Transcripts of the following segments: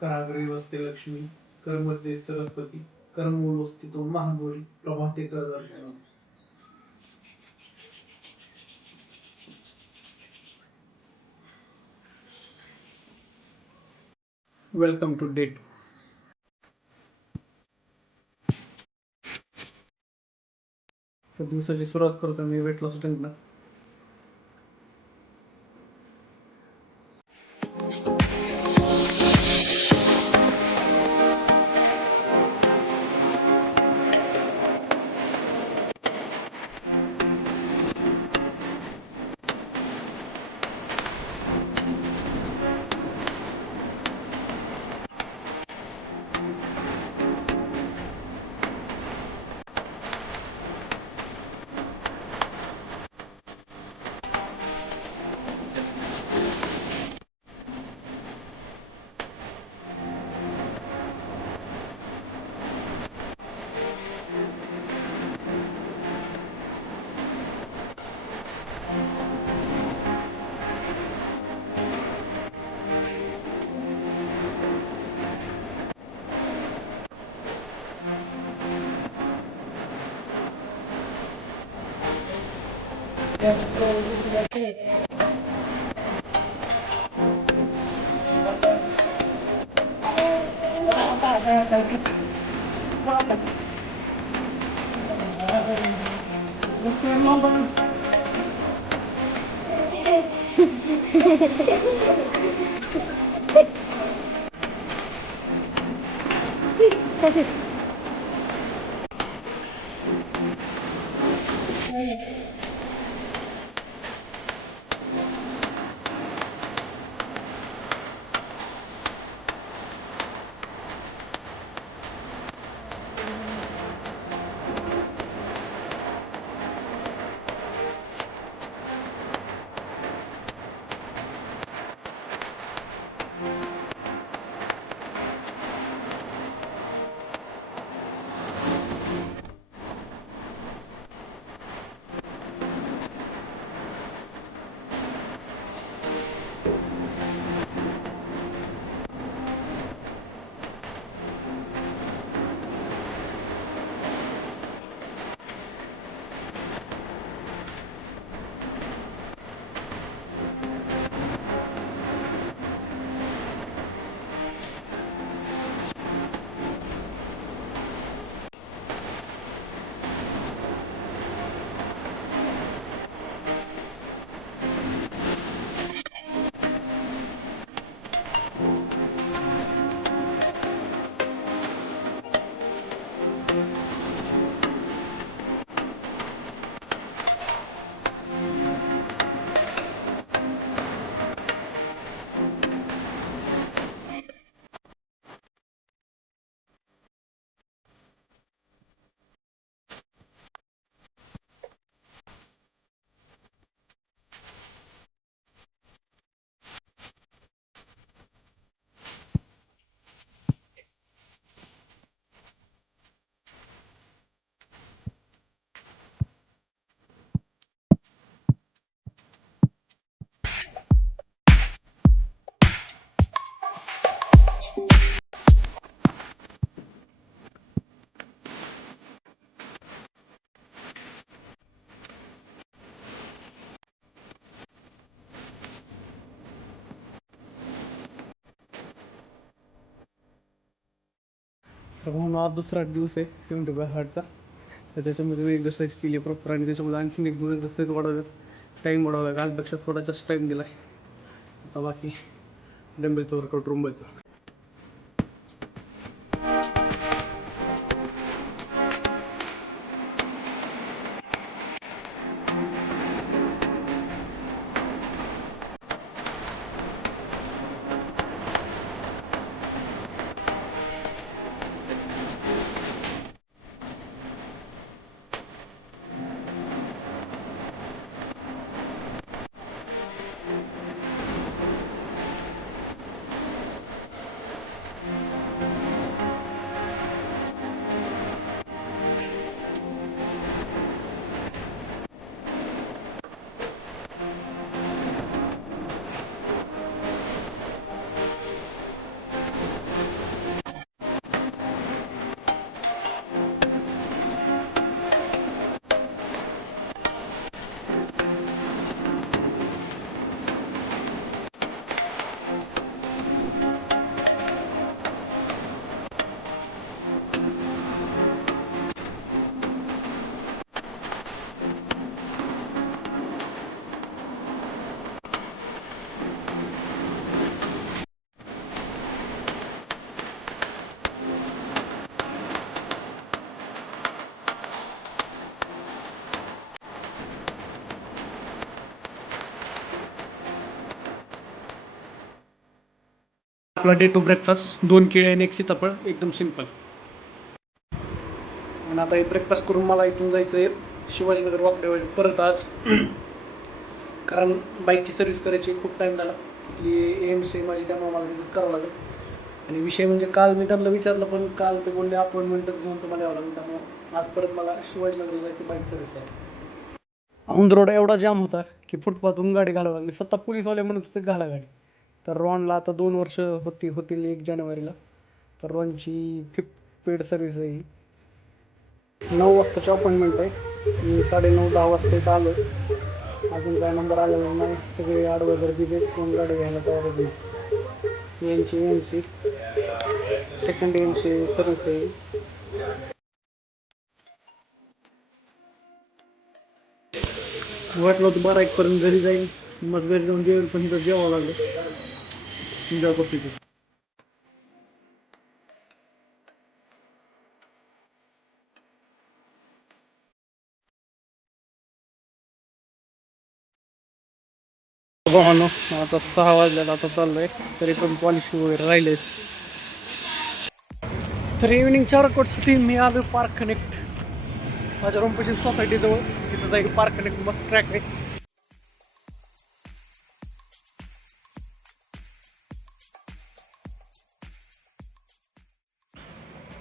कराग्रे वसते लक्ष्मी, करमध्ये सरस्वती, करमूल वस्तितो महागौरी, प्रभाते कर दर्शन. Welcome to date. तर दिवसाची सुरुवात करतो मी वेट लॉस ड्रिंकनं. तर म्हणून आज दुसरा दिवस आहे 75 हार्टचा. तर त्याच्यामध्ये मी एक्सरसाइज केली आहे प्रॉपर आणि त्याच्यामध्ये आणखीन एक दोन एक्सरसाइज वाढवल्यात. टाईम वाढवला आहे, आजपेक्षा थोडा जास्त टाईम दिला आहे. आता बाकी डंबेलचं वर्कआउट रुंबायचं. आपला डे टू ब्रेकफास्ट 2 केळी आणि 1 सीताफळ एकदम सिंपल. आणि आता हे ब्रेकफास्ट करून मला इथून जायचं आहे शिवाजीनगर वाकडेवाडी परत आज. कारण बाईकची सर्व्हिस करायची खूप टाईम झाला. ती AMC माझी त्यामुळे मला विजिट करावं लागेल. आणि विषय म्हणजे काल मी त्यांना विचारलं पण काल ते बोलले अपॉइंटमेंटच घेऊन तुम्हाला यावं लागेल. त्यामुळे आज परत मला शिवाजीनगरला जायचं बाईक सर्व्हिससाठी. ऑन द रोड एवढा जाम होता की फुटपाथून गाडी घालावं लागली. स्वतः पोलीसवाले म्हणत होते घाला गाडी. तर रॉनला आता 2 वर्ष होतील 1 जानेवारीला. तर रॉनची पेड सर्व्हिस आहे ही. 9 वाजताची अपॉइंटमेंट आहे. मी 9:30-10 वाजता इथं आलो. अजून काय नंबर आलेला नाही. सगळे आडवं गर्दी देत कोण गाडी घ्यायला तयारच नाही. AMC सेकंड AMC सर्व्हिस आहे. वाटलं होतं 12-1 पर्यंत घरी जाईल. मग घरी जाऊन जेवेल पण इथं जेवावं लागलं. तुमच्या गोष्टीचं भावानो आता 6 वाजल्याला आता चाललोय. तरी पण पॉलिश वगैरे राहिले. तर इव्हिनिंग 4 कोटसाठी मी आलो पार्क कनेक्ट. माझ्या रूमपाशी सोसायटीजवळ तिथं जाईल पार्क कनेक्ट. मस्त ट्रॅक आहे.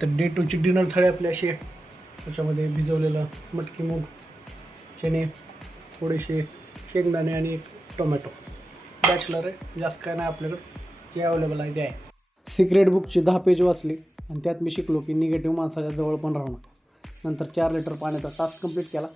तर डे टूची डिनर थाळी आपली अशी आहे. त्याच्यामध्ये भिजवलेलं मटकी मूग, चणे, थोडेसे शेंगदाणे आणि 1 टोमॅटो. बॅचलर आहे, जास्त काय नाही आपल्याकडं. जे अवेलेबल आहे ते आहे. सिक्रेट बुकची 10 पेज वाचली आणि त्यात मी शिकलो की निगेटिव्ह माणसाच्या जवळ पण राहू नका. नंतर 4 लिटर पाण्याचा टास्क कंप्लीट केला.